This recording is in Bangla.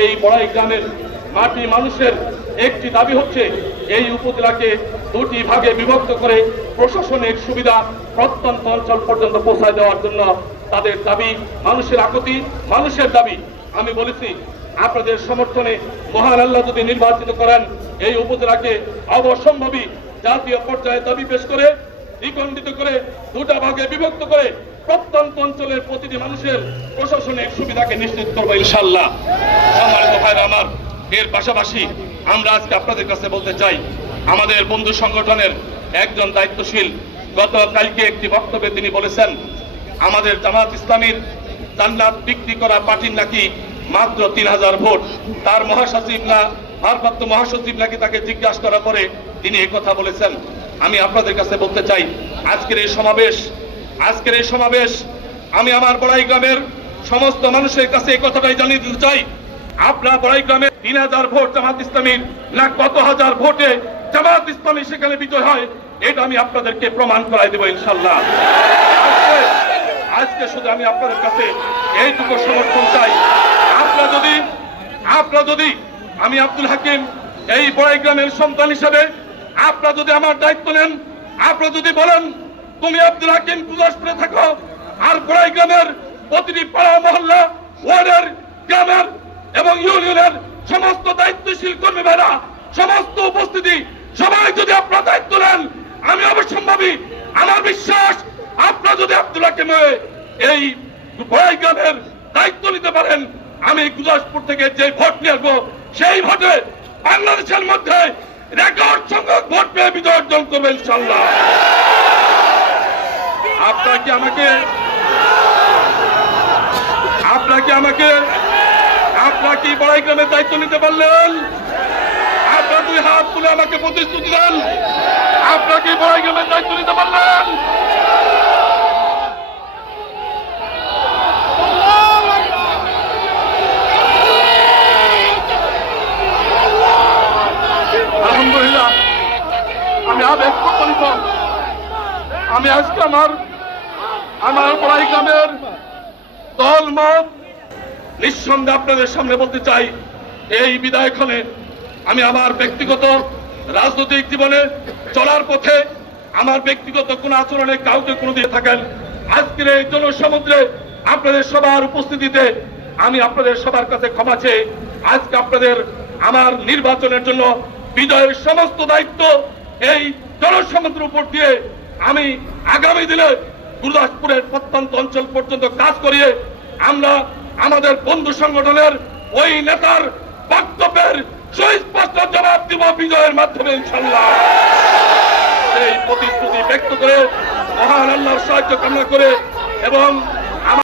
এই বড়াই গ্রামের মাটি মানুষের একটি দাবি হচ্ছে, এই উপজেলাকে দুটি ভাগে বিভক্ত করে প্রশাসনিক সুবিধা প্রত্যন্ত অঞ্চল পর্যন্ত পৌঁছায় দেওয়ার জন্য তাদের দাবি মানুষের আকতি মানুষের দাবি। আমি বলেছি, আপনাদের সমর্থনে মহান আল্লাহ যদি নির্বাচিত করেন, এই উপজেলাকে অবসম্ভাবী জাতীয় পর্যায়ে দাবি পেশ করে দ্বিখণ্ডিত করে, দুটা ভাগে বিভক্ত করে প্রত্যন্ত অঞ্চলের প্রতিটি মানুষের প্রশাসনিক সুবিধাকে নিশ্চিত করব ইনশাল্লাহ সম্মানিত ভাইরা আমার, এর পাশাপাশি আমরা আজকে আপনাদের কাছে বলতে চাই, আমাদের বন্ধু সংগঠনের একজন দায়িত্বশীল গতকালকে একটি বক্তব্যে তিনি বলেছেন, আমাদের জামাত ইসলামীর জান্নাত বিক্রি করা পার্টির নাকি মাত্র তিন হাজার ভোট। তার মহাসচিব না ভারপ্রাপ্ত মহাসচিব নাকি তাকে জিজ্ঞাসা করার পরে তিনি কথা বলেছেন। আমি আপনাদের কাছে বলতে চাই, আজকের এই সমাবেশ আজকের এই সমাবেশ, আমি আমার বড়াই গ্রামের সমস্ত মানুষের কাছে এই কথাটাই জানিয়ে দিতে চাই। আপনার বড়াই গ্রামে তিন হাজার ভোট জামাত ইসলামীর, না কত হাজার ভোটে জামাত ইসলামী সেখানে বিজয় হয়, এটা আমি আপনাদেরকে প্রমাণ করাই দেবো ইনশাল্লাহ আজকে শুধু আমি আপনাদের কাছে এইটুকু সমর্থন চাই। আপনারা যদি আপনারা যদি, আমি আব্দুল হাকিম, এই বড়াই গ্রামের সন্তান হিসেবে, আপনারা যদি আমার দায়িত্ব নেন, আপনারা যদি বলেন তুমি আব্দুল হাকিম কুদাসপুরে থাকো, আর বড়াই গ্রামের প্রতিটি পাড়া মহল্লা, ওয়ার্ডের, গ্রামের এবং ইউনিয়নের সমস্ত দায়িত্বশীল কর্মী ভাইরা, সমস্ত উপস্থিতি, সবাই যদি আপনারা দায়িত্ব নেন, আমি অবশ্যম্ভাবী। আমার বিশ্বাস, আপনারা যদি আব্দুল হাকিম এই বড়াই গ্রামের দায়িত্ব নিতে পারেন, আমি গুদাসপুর থেকে যে ভোট নিয়ে আসব, সেই ভোটে বাংলাদেশের মধ্যে রেকর্ড সংখ্যক ভোট পেয়ে বিজয় অর্জন করবে ইনশাল্লাহ আপনারা কি আমাকে আপনারা কি আমাকে আপনারা বড়াই গ্রামের দায়িত্ব নিতে পারলেন। আপনারা দুই হাত তুলে আমাকে প্রতিশ্রুতি দেন। আপনারা কি বড়াই গ্রামের দায়িত্ব নিতে পারলেন। আমি আজকে আমার আমার পড়াই গ্রামের দল মত নিঃসন্দেহে আপনাদের সামনে বলতে চাই, এই বিদায়ক্ষণে আমি আমার ব্যক্তিগত রাজনৈতিক জীবনে চলার পথে আমার ব্যক্তিগত কোন আচরণে কাউকে কোনো দিয়ে থাকেন। আজকের এই জনসমুদ্রে আপনাদের সবার উপস্থিতিতে আমি আপনাদের সবার কাছে ক্ষমা চেয়ে আজকে আপনাদের আমার নির্বাচনের জন্য বিজয়ের সমস্ত দায়িত্ব এই জনসমুদ্রের উপর দিয়ে আমি আগামী দিনে গুরুদাসপুরের প্রত্যন্ত অঞ্চল পর্যন্ত কাজ করিয়ে আমরা আমাদের বন্ধু সংগঠনের ওই নেতার বক্তব্যের সুস্পষ্ট জবাব দিব বিজয়ের মাধ্যমে ইনশাল্লাহ এই প্রতিশ্রুতি ব্যক্ত করে মহান আল্লাহর সাহায্য কামনা করে এবং